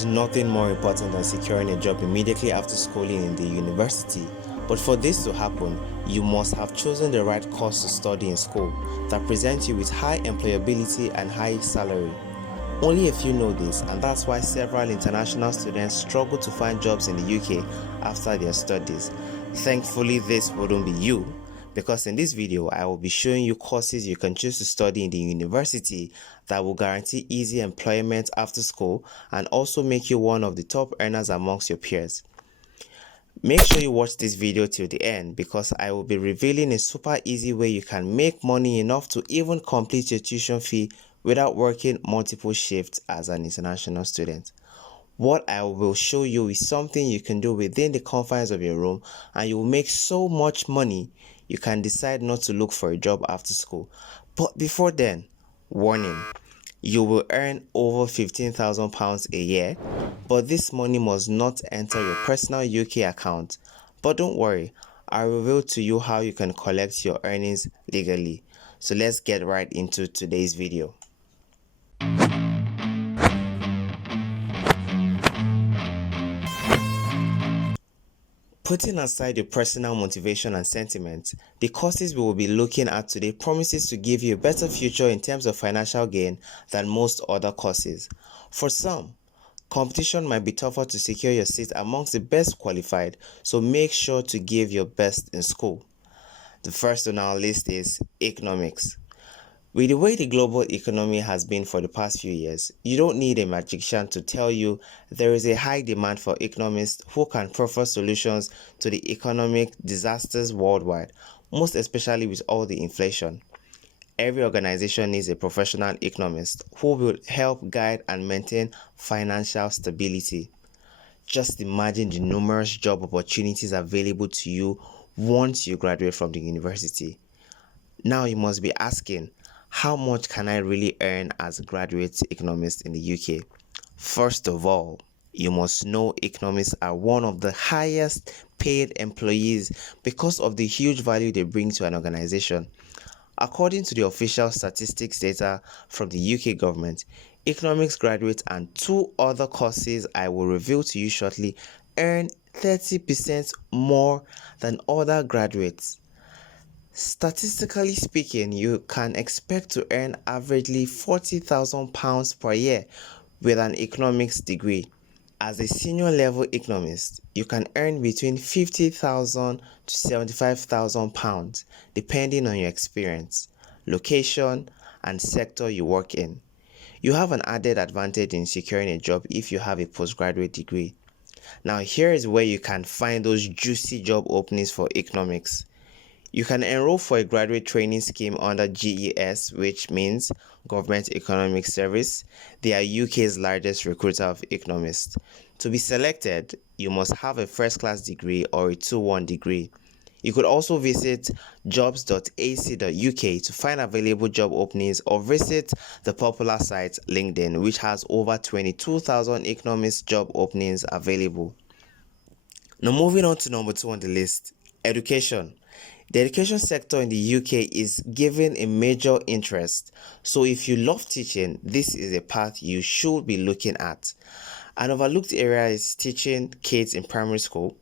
is nothing more important than securing a job immediately after schooling in the university. But for this to happen, you must have chosen the right course to study in school that presents you with high employability and high salary. Only a few know this, and that's why several international students struggle to find jobs in the UK after their studies. Thankfully, this wouldn't be you, because in this video, I will be showing you courses you can choose to study in the university that will guarantee easy employment after school and also make you one of the top earners amongst your peers. Make sure you watch this video till the end because I will be revealing a super easy way you can make money enough to even complete your tuition fee without working multiple shifts as an international student. What I will show you is something you can do within the confines of your room, and you will make so much money you can decide not to look for a job after school. But before then, warning, you will earn over £15,000 a year, but this money must not enter your personal UK account. But don't worry, I'll reveal to you how you can collect your earnings legally. So let's get right into today's video. Putting aside your personal motivation and sentiment, the courses we will be looking at today promises to give you a better future in terms of financial gain than most other courses. For some, competition might be tougher to secure your seat amongst the best qualified, so make sure to give your best in school. The first on our list is economics. With the way the global economy has been for the past few years, you don't need a magician to tell you there is a high demand for economists who can proffer solutions to the economic disasters worldwide, most especially with all the inflation. Every organization needs a professional economist who will help guide and maintain financial stability. Just imagine the numerous job opportunities available to you once you graduate from the university. Now you must be asking, how much can I really earn as a graduate economist in the UK? First of all, you must know economists are one of the highest paid employees because of the huge value they bring to an organization. According to the official statistics data from the UK government, economics graduates and two other courses I will reveal to you shortly earn 30% more than other graduates. Statistically speaking, you can expect to earn averagely £40,000 per year with an economics degree. As a senior level economist, you can earn between £50,000 to £75,000 depending on your experience, location, and sector you work in. You have an added advantage in securing a job if you have a postgraduate degree. Now, here is where you can find those juicy job openings for economics. You can enroll for a graduate training scheme under GES, which means Government Economic Service. They are UK's largest recruiter of economists. To be selected, you must have a first-class degree or a 2-1 degree. You could also visit jobs.ac.uk to find available job openings or visit the popular site LinkedIn, which has over 22,000 economist job openings available. Now moving on to number 2 on the list, education. The education sector in the UK is given a major interest, so if you love teaching, this is a path you should be looking at. An overlooked area is teaching kids in primary school.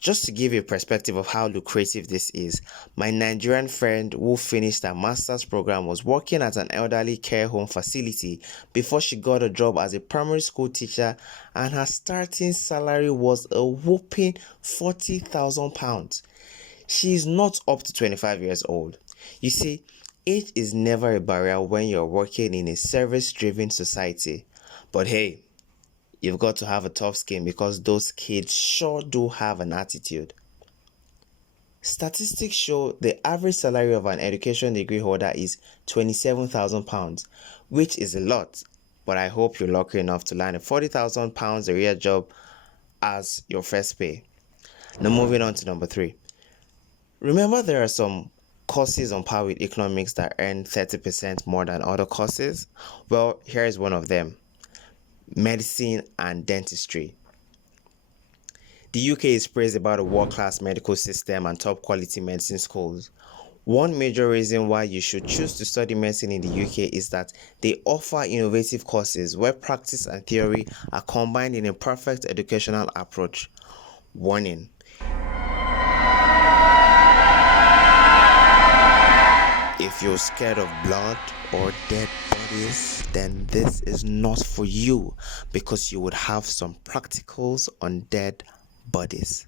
Just to give you a perspective of how lucrative this is, my Nigerian friend who finished her master's program was working at an elderly care home facility before she got a job as a primary school teacher, and her starting salary was a whopping £40,000. She is not up to 25 years old. You see, age is never a barrier when you're working in a service-driven society. But hey, you've got to have a tough skin because those kids sure do have an attitude. Statistics show the average salary of an education degree holder is £27,000, which is a lot, but I hope you're lucky enough to land a £40,000 a year job as your first pay. Now moving on to number 3. Remember, there are some courses on par with economics that earn 30% more than other courses? Well, here is one of them: medicine and dentistry. The UK is praised about a world-class medical system and top quality medicine schools. One major reason why you should choose to study medicine in the UK is that they offer innovative courses where practice and theory are combined in a perfect educational approach. Warning: if you're scared of blood or dead bodies, then this is not for you, because you would have some practicals on dead bodies.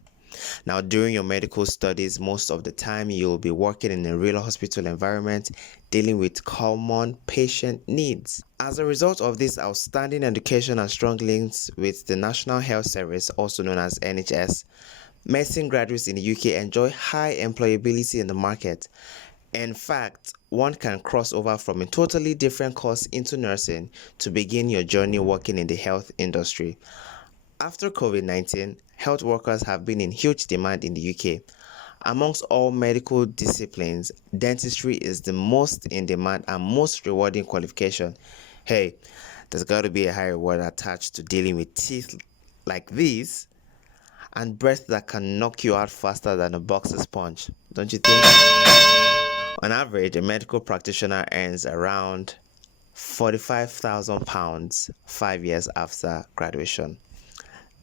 Now, during your medical studies, most of the time you'll be working in a real hospital environment, dealing with common patient needs. As a result of this outstanding education and strong links with the National Health Service, also known as NHS, medicine graduates in the UK enjoy high employability in the market. In fact, one can cross over from a totally different course into nursing to begin your journey working in the health industry. After COVID-19, health workers have been in huge demand in the UK. Amongst all medical disciplines, dentistry is the most in demand and most rewarding qualification. Hey, there's got to be a high reward attached to dealing with teeth like these and breath that can knock you out faster than a boxer sponge, don't you think? On average, a medical practitioner earns around £45,000 5 years after graduation.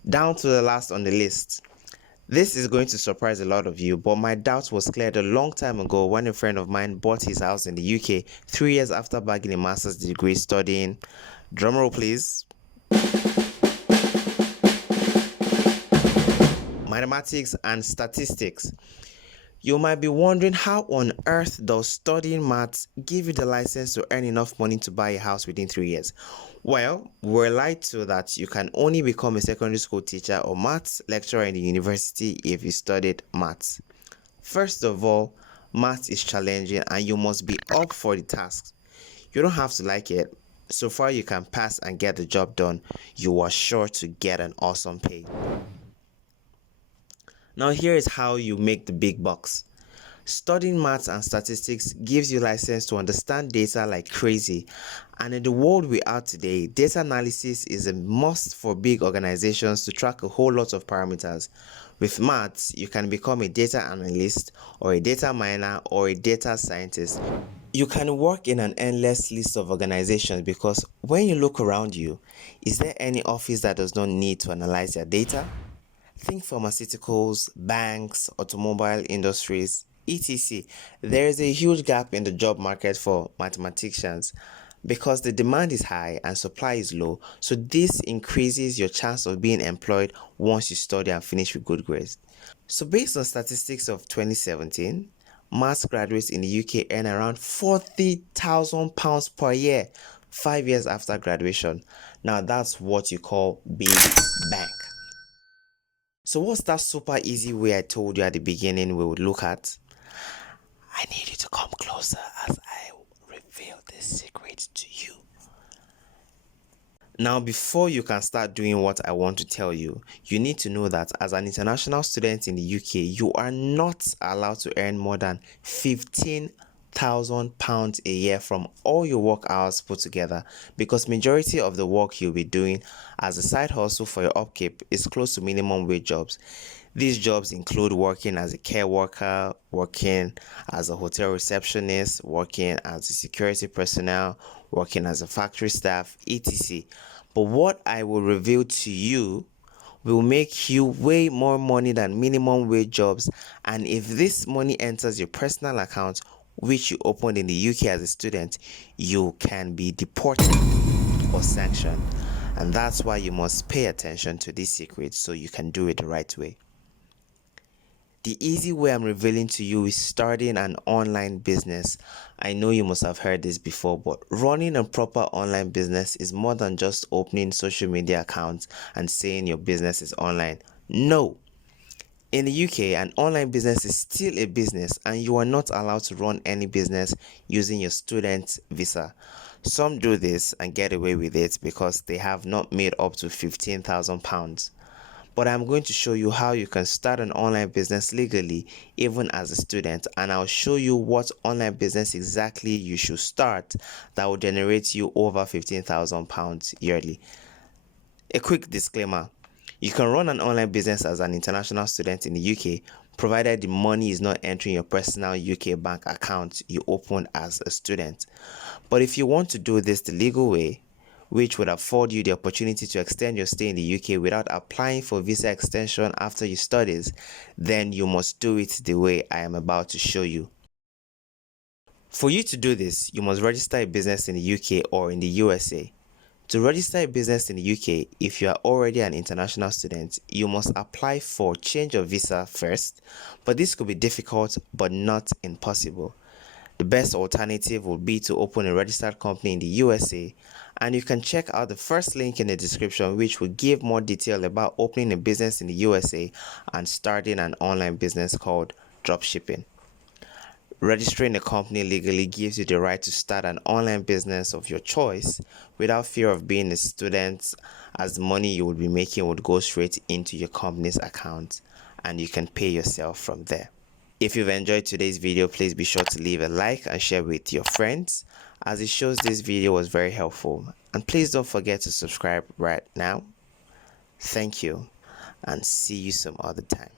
Down to the last on the list. This is going to surprise a lot of you, but my doubt was cleared a long time ago when a friend of mine bought his house in the UK 3 years after bagging a master's degree studying, drumroll please, mathematics and statistics. You might be wondering, how on earth does studying maths give you the license to earn enough money to buy a house within 3 years? Well, we're lied to that you can only become a secondary school teacher or maths lecturer in the university if you studied maths. First of all, maths is challenging and you must be up for the tasks. You don't have to like it. So far you can pass and get the job done, you are sure to get an awesome pay. Now here is how you make the big bucks. Studying maths and statistics gives you license to understand data like crazy, and in the world we are today, data analysis is a must for big organizations to track a whole lot of parameters. With maths, you can become a data analyst or a data miner or a data scientist. You can work in an endless list of organizations because when you look around you, is there any office that does not need to analyze their data? Think pharmaceuticals, banks, automobile industries, etc. There is a huge gap in the job market for mathematicians because the demand is high and supply is low, so this increases your chance of being employed once you study and finish with good grades. So based on statistics of 2017, maths graduates in the UK earn around £40,000 per year 5 years after graduation. Now that's what you call big bank. So what's that super easy way I told you at the beginning we would look at? I need you to come closer as I reveal this secret to you. Now, before you can start doing what I want to tell you, you need to know that as an international student in the UK, you are not allowed to earn more than £15,000 a year from all your work hours put together, because majority of the work you'll be doing as a side hustle for your upkeep is close to minimum wage jobs. These jobs include working as a care worker, working as a hotel receptionist, working as a security personnel, working as a factory staff, etc. But what I will reveal to you will make you way more money than minimum wage jobs, and if this money enters your personal account, which you opened in the UK as a student, you can be deported or sanctioned. And that's why you must pay attention to this secret so you can do it the right way. The easy way I'm revealing to you is starting an online business. I know you must have heard this before, but running a proper online business is more than just opening social media accounts and saying your business is online. No. In the UK, an online business is still a business and you are not allowed to run any business using your student visa. Some do this and get away with it because they have not made up to £15,000. But I'm going to show you how you can start an online business legally even as a student, and I'll show you what online business exactly you should start that will generate you over £15,000 yearly. A quick disclaimer: you can run an online business as an international student in the UK, provided the money is not entering your personal UK bank account you opened as a student. But if you want to do this the legal way, which would afford you the opportunity to extend your stay in the UK without applying for visa extension after your studies, then you must do it the way I am about to show you. For you to do this, you must register a business in the UK or in the USA. To register a business in the UK, if you are already an international student, you must apply for change of visa first, but this could be difficult but not impossible. The best alternative would be to open a registered company in the USA, and you can check out the first link in the description, which will give more detail about opening a business in the USA and starting an online business called dropshipping. Registering a company legally gives you the right to start an online business of your choice without fear of being a student, as the money you would be making would go straight into your company's account and you can pay yourself from there. If you've enjoyed today's video, please be sure to leave a like and share with your friends, as it shows this video was very helpful. And please don't forget to subscribe right now. Thank you, and see you some other time.